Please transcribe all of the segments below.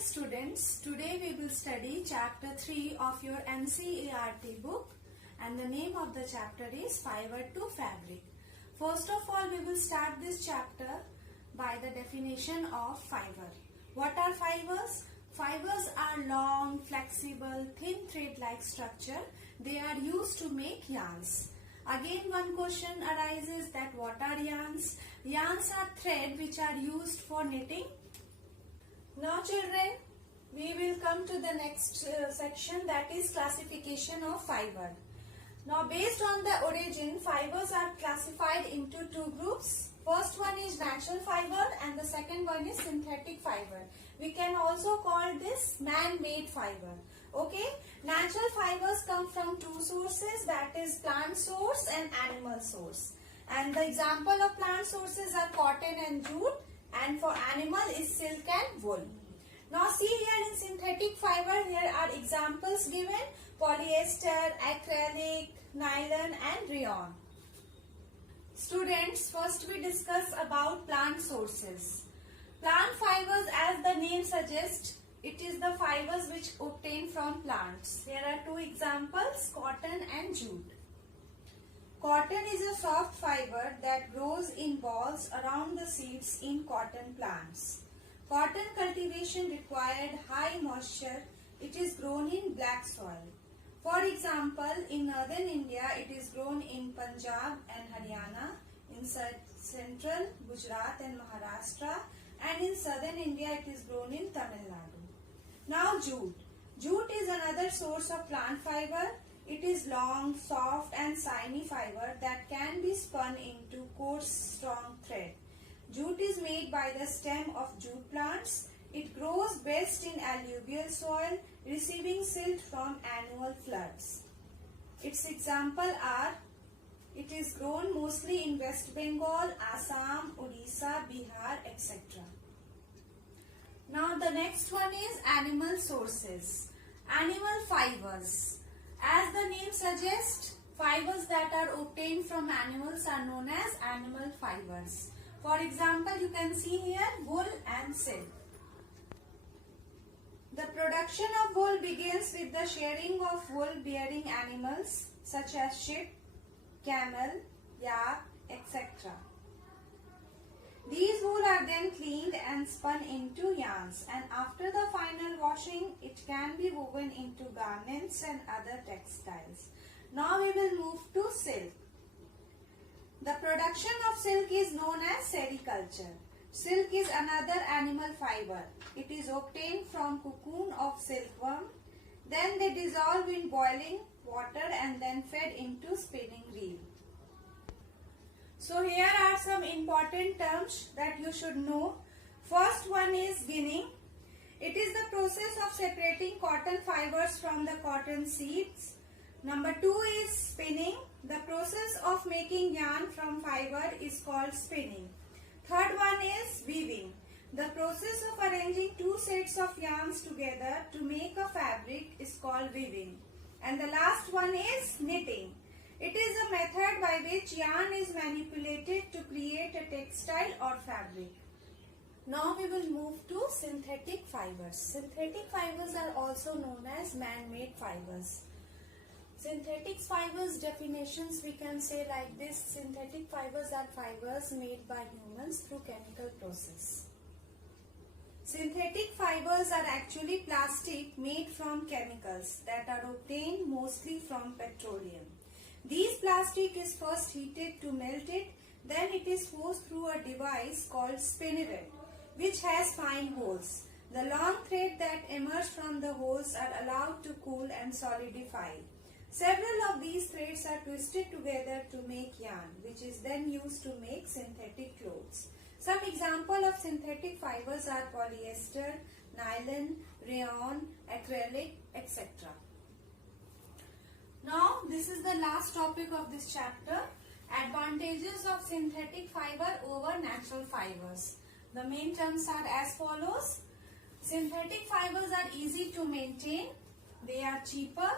students, today we will study chapter 3 of your NCERT book and the name of the chapter is Fiber to Fabric. First of all, we will start this chapter by the definition of fiber. What are fibers? Fibers are long, flexible, thin thread-like structure. They are used to make yarns. Again, one question arises that what are yarns? Yarns are thread which are used for knitting. Now children, we will come to the next section, that is classification of fiber. Now based on the origin, fibers are classified into two groups. First one is natural fiber and the second one is synthetic fiber. We can also call this man-made fiber. Okay, natural fibers come from two sources, that is plant source and animal source. And the example of plant sources are cotton and jute, and for animal is silk and wool. Now see here in synthetic fiber, here are examples given: polyester, acrylic, nylon and rayon. Students, first we discuss about plant sources. Plant fibers, as the name suggests, it is the fibers which obtain from plants. Here are two examples, cotton and jute. Cotton is a soft fiber that grows in balls around the seeds in cotton plants. Cotton cultivation required high moisture. It is grown in black soil. For example, in northern India, it is grown in Punjab and Haryana, in central Gujarat and Maharashtra, and in southern India, it is grown in Tamil Nadu. Now jute. Jute is another source of plant fiber. It is long, soft and shiny fiber that can be spun into coarse, strong thread. Jute is made by the stem of jute plants. It grows best in alluvial soil, receiving silt from annual floods. Its examples are, it is grown mostly in West Bengal, Assam, Odisha, Bihar, etc. Now the next one is animal sources. Animal fibers. As the name suggests, fibers that are obtained from animals are known as animal fibers. For example, you can see here wool and silk. The production of wool begins with the shearing of wool-bearing animals such as sheep, camel, yak, etc. These wool are then cleaned and spun into yarns, and after the final washing, it can be woven into garments and other textiles. Now we will move to silk. The production of silk is known as sericulture. Silk is another animal fiber. It is obtained from cocoon of silkworm. Then they dissolve in boiling water and then fed into spinning reel. So here are some important terms that you should know. First one is ginning. It is the process of separating cotton fibers from the cotton seeds. Number 2 is spinning. The process of making yarn from fiber is called spinning. Third one is weaving. The process of arranging two sets of yarns together to make a fabric is called weaving. And the last one is knitting. It is a method by which yarn is manipulated to create a textile or fabric. Now we will move to synthetic fibers. Synthetic fibers are also known as man-made fibers. Synthetic fibers definitions we can say like this: synthetic fibers are fibers made by humans through chemical process. Synthetic fibers are actually plastic made from chemicals that are obtained mostly from petroleum. These plastic is first heated to melt it, then it is forced through a device called spinneret, which has fine holes. The long thread that emerge from the holes are allowed to cool and solidify. Several of these threads are twisted together to make yarn, which is then used to make synthetic clothes. Some examples of synthetic fibers are polyester, nylon, rayon, acrylic, etc. Now, this is the last topic of this chapter, advantages of synthetic fiber over natural fibers. The main terms are as follows. Synthetic fibers are easy to maintain, they are cheaper,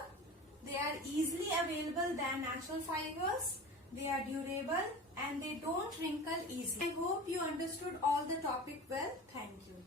they are easily available than natural fibers, they are durable and they don't wrinkle easily. I hope you understood all the topic well. Thank you.